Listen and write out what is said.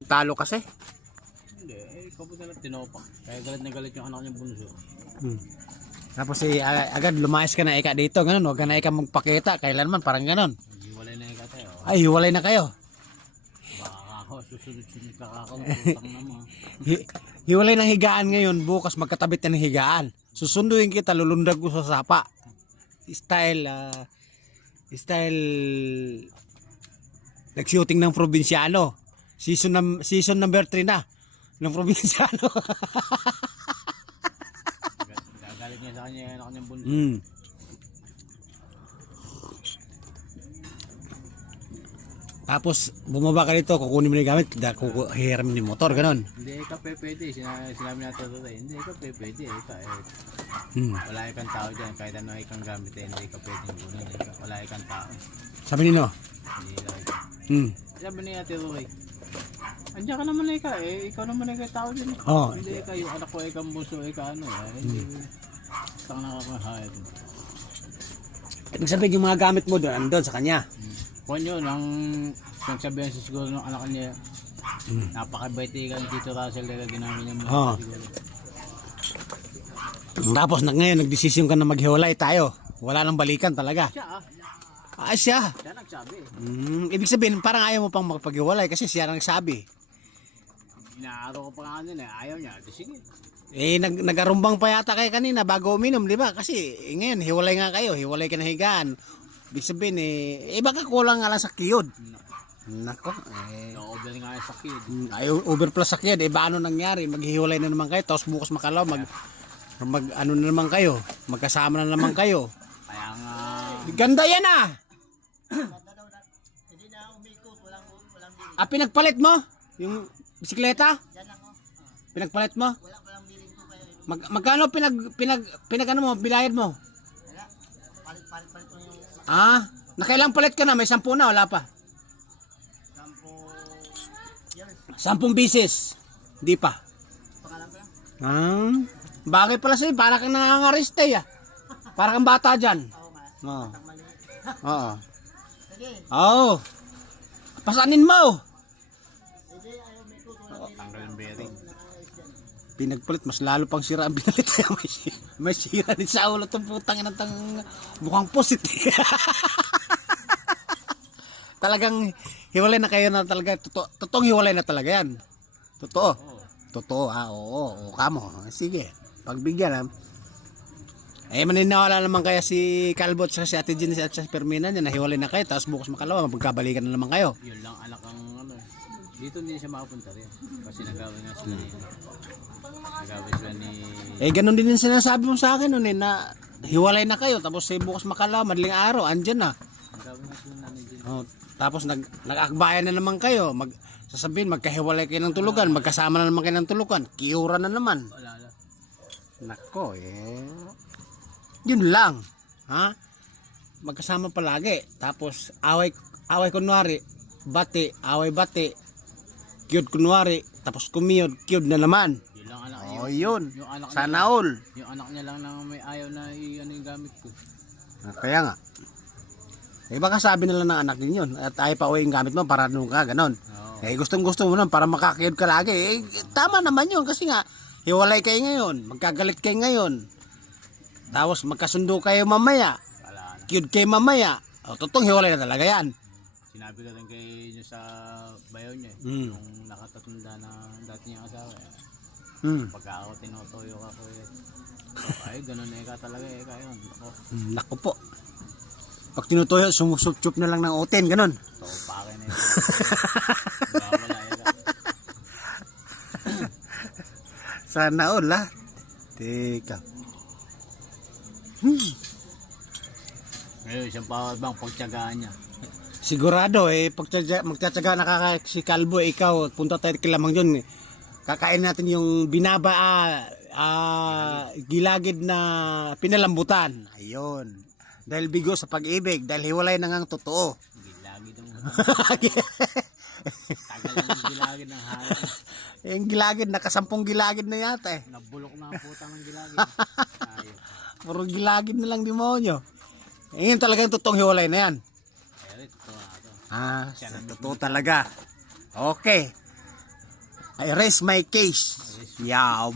Talo kasi. Hindi, ikaw po na tinopak. Kaya galit na galit yung anak niyang bunso. Tapos agad lumayas ka na ika dito, ganun, huwag ka na ika magpakita, kailanman parang ganun. Hiwalay na ikaw tayo. Ay, hiwalay na kayo. Baka ako, susunod-sunod kakakautang naman. Hiwalay ng higaan ngayon, bukas magkatabit na ng higaan. Susunduin kita, lulundag ko sa sapa. Style nag-shooting ng probinsyano. Season number 3 na ng probinsyano. Gagalit niya sa kanya yung anak niyang bunso. Tapos bumaba ka dito, kukunin mo na yung gamit, hihiramin yung motor, ganun. Hindi ikaw pwede. Sinabi natin ito tayo. Hindi ikaw pwede. Wala ikang tao dyan. Kahit ano ikang gamit eh. Hindi ikaw pwede kunin. Wala ikang tao. Sabi nino? Hindi lang. Sabi niya Ate Roy. Andiyan ka naman ikaw eh. Ikaw naman ikaw tao dyan. Oh. Hindi ikaw yung anak ko ikaw bunso ikaw ano eh. Hindi. Basta ka nakakahayad. Ibig sabihin yung mga gamit mo doon, andun sa kanya. Kung yun, ang sabihan sa siguro ng anak niya, napakabait ikan Tito Russell na ginamit niya Oo. siguro. Tapos ngayon, nagdesisyon ka na maghiwalay tayo. Wala nang balikan talaga. Siya Siya. siya nagsabi. Ibig sabihin, parang ayaw mo pang magpaghiwalay kasi siya nagsabi. Inaaraw ko pa nga nun eh, ayaw niya, di sige. Nagarumbang pa yata kayo kanina bago uminom, di ba? Kasi ngayon, hiwalay nga kayo, hiwalay ka na higaan. Ibig sabihin, baka kulang nga lang sa kiyod. Nako, Na-over nga yung sakit. ay overplus sa kiyod, paano nangyari? Maghihiwalay na naman kayo, tapos bukas makalaw, ano na naman kayo, magkasama na naman kayo. Kaya nga, Ganda yan ah! Pinagpalit mo? Yung bisikleta? Pinagpalit mo? Magkano ano mo, bilayad mo? Nakailang palit ka na? May 10 na, wala pa? 10 bisis. Hindi pa. Bagay pala sa'yo, para kang nangangariste ya. Para kang bata dyan. Oo. Oo. Pasanin mo. tanggal ng bearing. Pinagpalit, mas lalo pang sira ang binalit. May sira din sa ulo itong putang inang mukhang pusit. Talagang hiwalay na kayo na talaga. Totoong hiwalay na talaga yan. Totoo. Totoo oo kamo. Sige, pagbigyan maniniwala naman kaya si Calvo at si Ate Jean at si Fermina na nahiwalay na kayo, tapos bukas makalawa magkabalikan na naman kayo. Yun lang anak ang ano eh. Dito hindi siya makapunta rin. Kasi nagawin nga sila ni Ganun din yung sinasabi mo sa akin noon na hiwalay na kayo, tapos bukas makalawa, madaling araw, andyan na. nagawin nga sila ni Jean. Tapos nag-akbayan na naman kayo, sasabihin magkahiwalay kayo ng tulugan, magkasama na naman kayo ng tulugan, kiura na naman. Wala. Nako yun lang, magkasama palagi, tapos away kunwari, away bati, cute kunwari, tapos kumiyod, cute na naman. Yun lang anak Yun, yung anak sana niya, all. yung anak niya lang na may ayaw na ano yung gamit ko. Kaya nga, baka sabi nila ng anak din yun, at ayaw pa uwi yung gamit mo para nung ka, ganon. Gustong gusto mo nun para makakiyod ka lagi. Tama naman yun kasi nga hiwalay kayo ngayon, magkagalit kayo ngayon, tapos magkasundo kayo mamaya, Wala na. cute kayo mamaya. Totoong hiwalay na talaga yan. Sinabi ko rin kay niya sa bayaw niya yung nakatatanda na dati niyang asawa pagka ako tinutuyo ka ko ay ganun na ika talaga yun. Naku po, pag tinutuyo sumusup-chup na lang ng oten, ganon. So pa akin na yun. Wala ika. Sana all Teka. Ngayon isang bang pagtyagaan niya. Sigurado magtsatsaga na si Calvo, ikaw, punta tayo kay Lamang yun. Kakain natin yung gilagid na pinalambutan. Ayun. Dahil bigo sa pag-ibig, dahil hiwalay na ngang totoo. Gilagid ang tagal ng gilagid ng hangin. Yung gilagid, nakasampung gilagid na yata Nabulok na ang puta ng gilagid. Ayun. Puro gilagid na lang demonyo. Ngayon talaga yung totoong hiwalay na yan. Ayun, totoo na ito. Totoo talaga. Okay. I rest my case. Yeah,